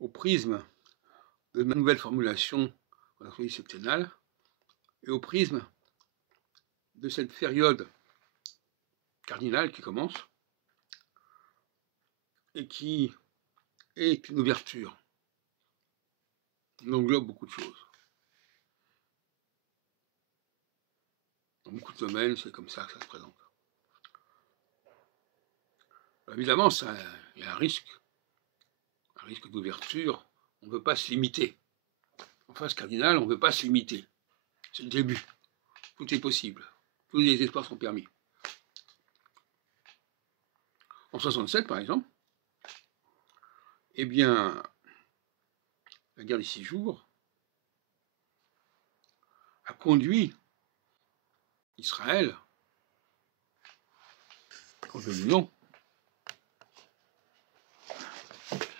au prisme de ma nouvelle formulation en astrologie septennale et au prisme de cette période cardinale qui commence et qui est une ouverture. On englobe beaucoup de choses. Dans beaucoup de domaines, c'est comme ça que ça se présente. Alors évidemment, il y a un risque d'ouverture. On ne veut pas se limiter. En phase cardinale, on ne veut pas se limiter. C'est le début. Tout est possible. Tous les espoirs sont permis. En 67, par exemple, eh bien, la guerre des 6 jours a conduit Israël contre l'Union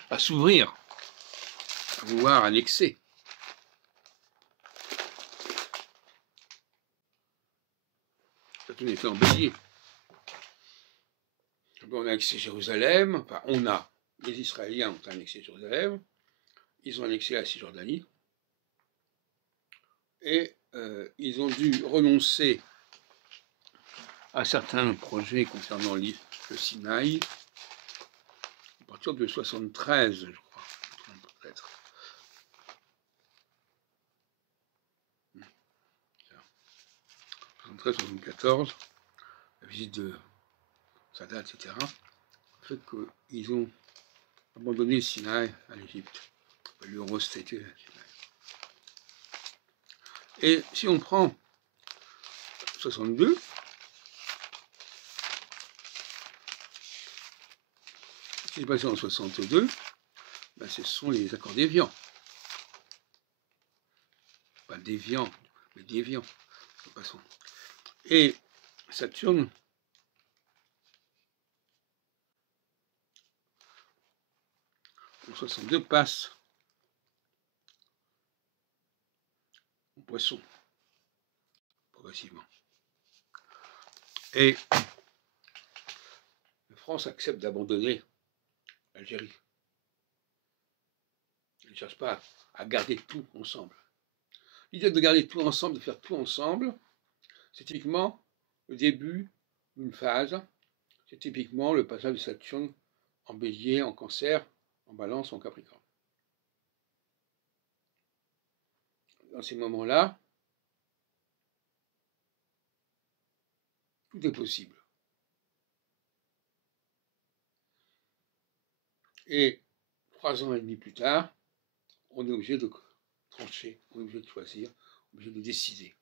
à s'ouvrir, à vouloir annexer. Ça tout était en bélier. On a annexé Jérusalem, enfin les Israéliens ont annexé Jérusalem, ils ont annexé la Cisjordanie, et ils ont dû renoncer à certains projets concernant le Sinaï, à partir de 73, je crois, peut-être. 73-74, la visite de Sadat, etc., fait qu'ils ont abandonné le Sinaï à l'Égypte, l'Eurostate. Et si on prend 62, ce qui est passé en 62, ben ce sont les accords d'Évian. Pas d'Évian, mais d'Évian, de toute façon. Et Saturne en 62 passe au Poisson, progressivement. Et la France accepte d'abandonner l'Algérie. Elle ne cherche pas à garder tout ensemble. L'idée de garder tout ensemble, de faire tout ensemble, c'est typiquement le début d'une phase. C'est typiquement le passage de Saturne en Bélier, en Cancer, en Balance, en Capricorne. Dans ces moments-là, tout est possible. Et 3 ans et demi plus tard, on est obligé de trancher, on est obligé de choisir, on est obligé de décider.